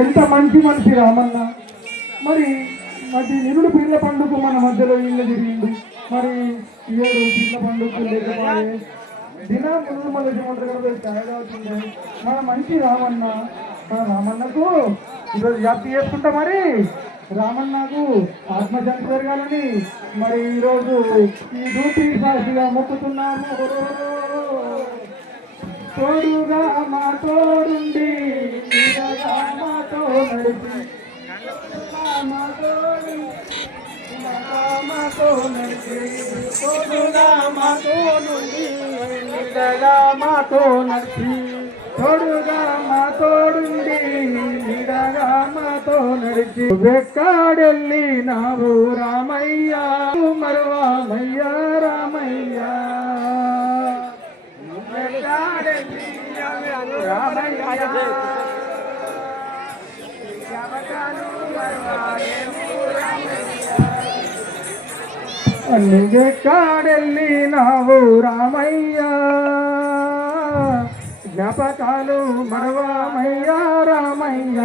ఎంత మంచి మనిషి రామన్న. మరి మరి నిరుడు పిల్ల పండుగ మన మధ్యలో ఇల్లు తిరిగింది. మరి ఏడు పిల్ల పండుగ లేకపోయే దినం ముందు మన ఏమంటారు తయారు అవుతుంది. మన మంచి రామన్న, మన రామన్నకు ఈరోజు వ్యాప్తి చేసుకుంటా. మరి రామన్నకు ఆత్మశాంతి జరగాలని మరి ఈరోజు ఈ డ్యూటీ సాక్షిగా మొక్కుతున్నాము. తోడుగా మా తోడుండి మాతో నడిపి తోడుగా మాతో నుండి మాతో నడిపి తోడుగా మా తోడుండి నీడగా మాతో నడిచి వెక్కాడెళ్ళి నావు రామయ్య మరువామయ్య రామయ్య వెక్కాడెళ్ళి నావు రామయ్య జ్ఞాపకాలు మరవామయ్య రామయ్య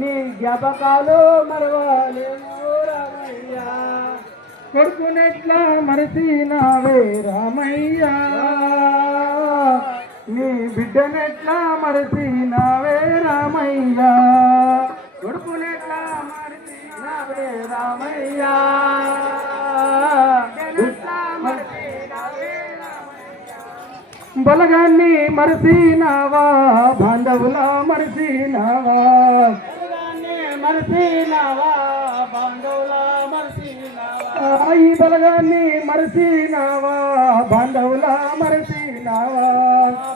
నీ జ్ఞాపకాలు మరవాలేము రామయ్య కొడుకునెట్లా మరచినావే రామయ్య నీ బిడ్డనెట్లా మరచినావే రామయ్య కొడుకునెట్లా మరచినావే రామయ్య బలగాన్ని మరచినావా బాంధవుల మరచినావా మరచినావా బాంధవుల మరచినావా ఈ బలగాన్ని మరచినావా బాంధవుల మరచినావా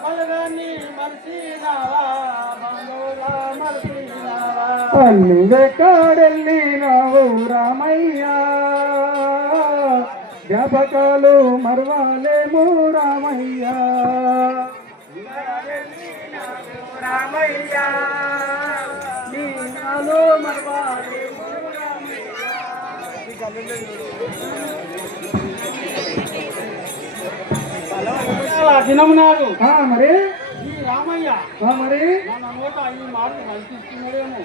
బలగాన్ని మరచినావా బాంధవుల మరచినావా అన్ని వెక్కాడెళ్ళినావు రామయ్య జ్ఞాపకాలు మరవాలేము రామయ్య రామయ్య నీ నాలో మరవాలేము దినం నాడు మరి ఈ రామయ్య మరి మన నోట ఈ మాట మంచి ఇస్తున్నాడేమో.